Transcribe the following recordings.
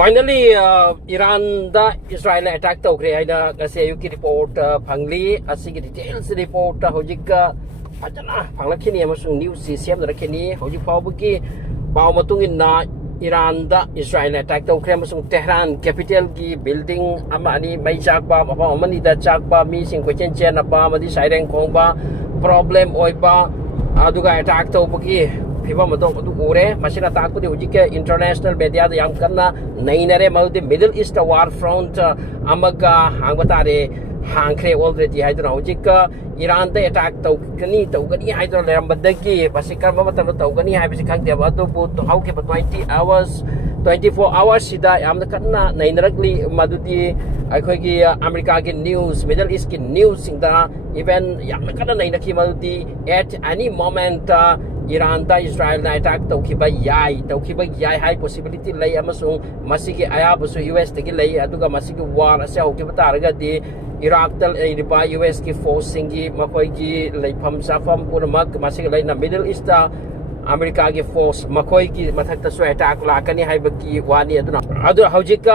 Finally, Iran da Israel attack toukhre haina ngasi ayuki report phangli asigi details report Houjik fajana phanglakhini amasung news system rakhini Houjik fawbuki paw matungin na Iran da Israel attack toukhre amasung Tehran capital gi building ama ani mai chakba apa amani da chakba mi sing question chen apa madi siren khongba problem oiba aduga attack toubuki People matong adu ure masina takudi Houjik international media da yam kanna nainare maudi Middle East war front amaga hangbatare hangkhre already haidra Houjik Iran da attack tawgani haidra lerambadagi basikar matam tawgani haibisi khangde adu bu hauke 20 hours 24 hours sida yamna kanna nainaragli madudi aikoigi America ki news Middle East ki news singda even yamna kanna nainaki madudi at any moment Iran da Israel na attack tawkiba yai high possibility lay amasung masigi ayabusu US tagi lay aduga masigi war ase hokiba taraga di Iraq dal riba US ki force singi makoi ki leifam safam purmak masigi lay na Middle East da America ki force makoi ki mathakta su attack lakani haibaki wani aduna adu Houjik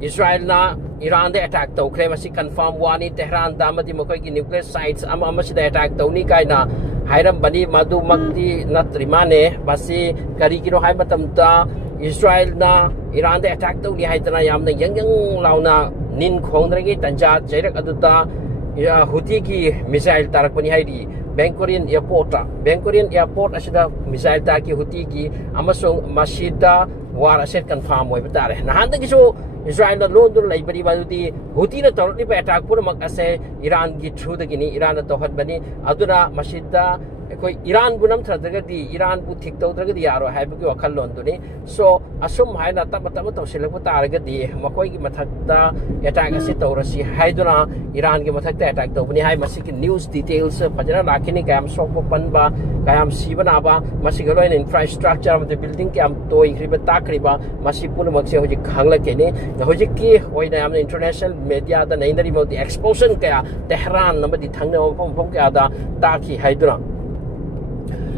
Israel na Iran da attack toukhre masi confirm wani Tehran da madi makoi ki nuclear sites ama masida attack tawni kaina hairabani madu makti natrimane basi Kari kino hai matamta Israel na Iran da attack tawni haidana yamna yang launa nin khongragi tanja jairak aduta Houthi ki missile tarakpani hairi Bangkorian airport asida missile taki Houthi ki amasung masjida war aset confirm oi batare nahanda kisu Israel na London laibari badudi Houthi na torni pa attack pura mak ase Iran ki through the gini Iran na tohat bani aduna masjida koi Iran bunam thadagadi Iran bu thik tawdragadi yaro haibuki wakhal londuni so asum haina tama tawsilak taragadi makoi ki mathakta attack ase tawrasi haiduna Iran ki mathakta attack tawbani hai masiki news details fajana lakhini kayam sok panba kayam sibana ba masigi loin infrastructure of the building kayam toi khriba takriba masipun makse Houjik khangla kene Houjik ki hoina yam international media da nainari modi explosion kaya Tehran namadi thangna phom kaya da taki haiduna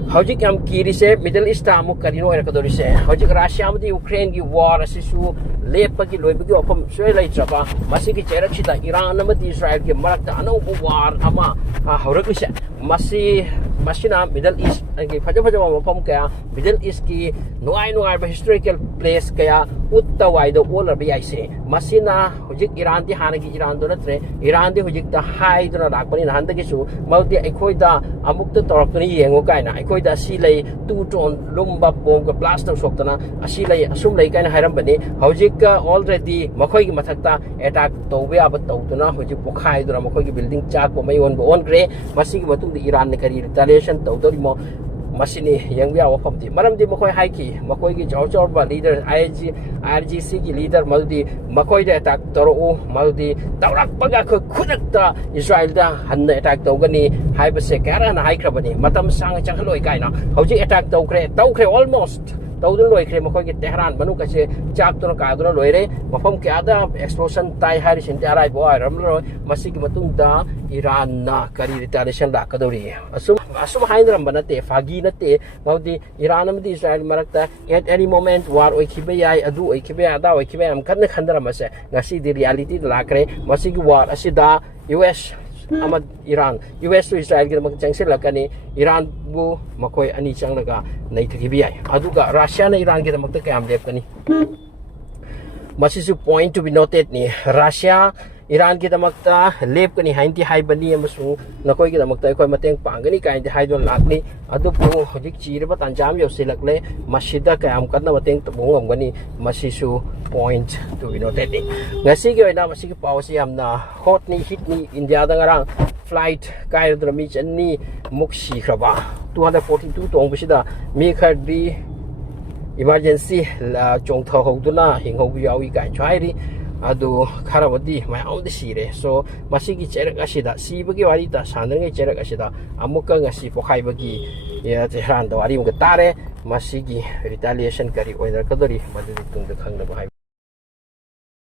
Houjik am kiri se Middle East amuk karino erakadori se Houjik Russia amadi Ukraine ki war asisu lepagi loibagi opam soi lai chaba masigi cherak sida Iran amadi Israel ki marakta anouba war ama haurakli se masina Middle East ki faja opam kaya Middle East ki nuai ba historical place kaya utta waido all bi aise masina Houjik Iran di hanagi Iran do natre Iran di Houjik da hai do na rakpani handa ki su maudi eikhoida amukta torakni yengo kaina eikhoida si lai tu ton lumba bom ka blast soktana asi lai asum lai kaina hairambani Houjik already makoi ki mathakta attack tobe aba tawtuna Houjik pokhai dura makoi ki building chak ko mai on gre masigi matung di Iran ne kari retaliation tawdori mo masini yang biya wapam di maram di makoi haiki makoi ki jawjor ba leader IRGC ki leader maldi makoi da attack toro maldi tawrak paga ko khudakta Israel da hanna attack tawgani haibase kara na haikrabani matam sang changhloi kaina Houjik attack tawkhre almost tawdun loikre makoi ki Tehran manu kase chak tuna ka duna loire mafam ke ada explosion tai hari sin arai bo aram lo masigi matung da Iran na Kari retaliation da kadori asum hainram banate fagi nate maudi Iran amdi Israel marakta at any moment war oikibe yai adu oikibe ada oikibe am kanna khandara mase ngasi di reality lakre masigi war asida US amad Iran US to Israel ki mak changsel lakani Iran bu makoi ani changlaga nei thakibi ai aduga Russia na Iran ki mak ta kayam lepkani masisu point to be noted ni Russia Iran ki damakta lepkani hainti haibani amasung nakoi ki damakta ekoi mateng pangani kainti haidon lakni adu pu Houjik chirba tanjam yosilakle masjida kayam kanna mateng tabungam masisu point to be noted ni ngasi ki oina masigi pawsi amna hot ni hit ni India da ngarang flight kai drami channi mukshi khraba 242 tong bisida mi khadi emergency la chong tho hoduna hing ho yawi kai chairi adu kharabadi mayam sire so masigi cherak asida sibagi wari ta sanangai cherak asida amuka ngasi pokhaibagi ya Tehran da wari mga tare masigi retaliation Kari oinar kadori madudi tungda khangna bahai